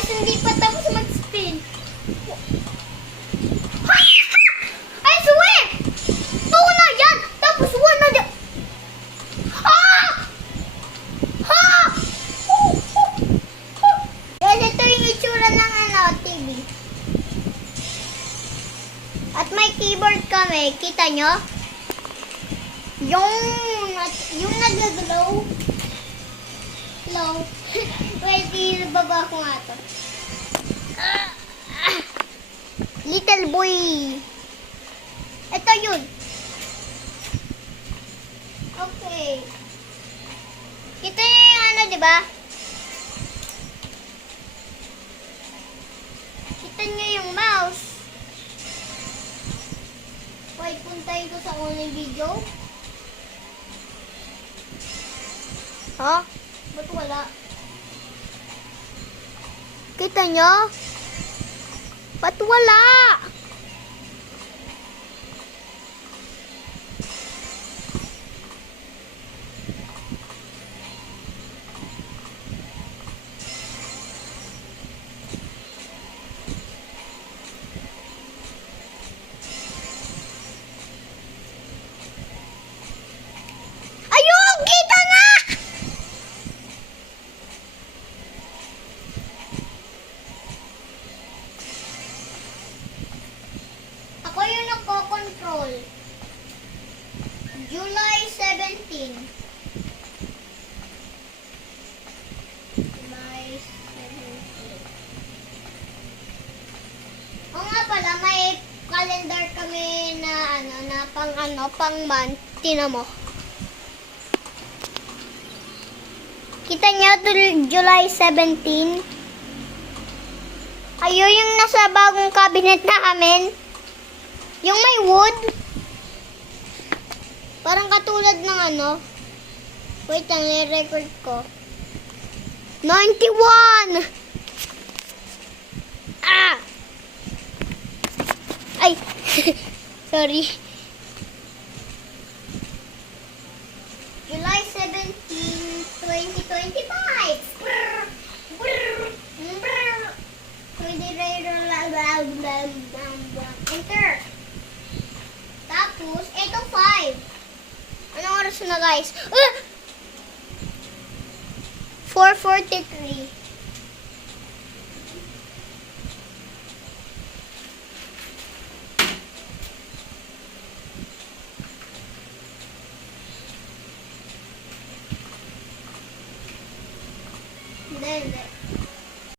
guys, hindi pa tapos mag-spin. Ay, swear! 2 na yan! Tapos 1 na dyan! Guys, ito yung itsura ng TV. At may keyboard kami. Kita nyo? Yung nag-glow. Glow. Wait, ibaba ko nga to. Little boy. Ito yun. Okay. Kita nyo yung ano, diba? Kita nyo yung mouse. Wait, puntahin ko sa unang video. Ha? Ba't wala? Kita nyo? Ba't wala? Ayun! Kita na! Ako yung nagko-control. July 17. July 17. O nga pala, may calendar kami na pang month. Tingnan mo. Kita niyo, July 17. Ayun yung nasa bagong cabinet namin. Yung may wood. Parang katulad ng Wait lang, i-record ko. 91! Ah! Ay! Sorry. July 17, 2025! Brr! Brr! Brr! Enter! Tapos, ito 5. Anong oras na guys? 4:43.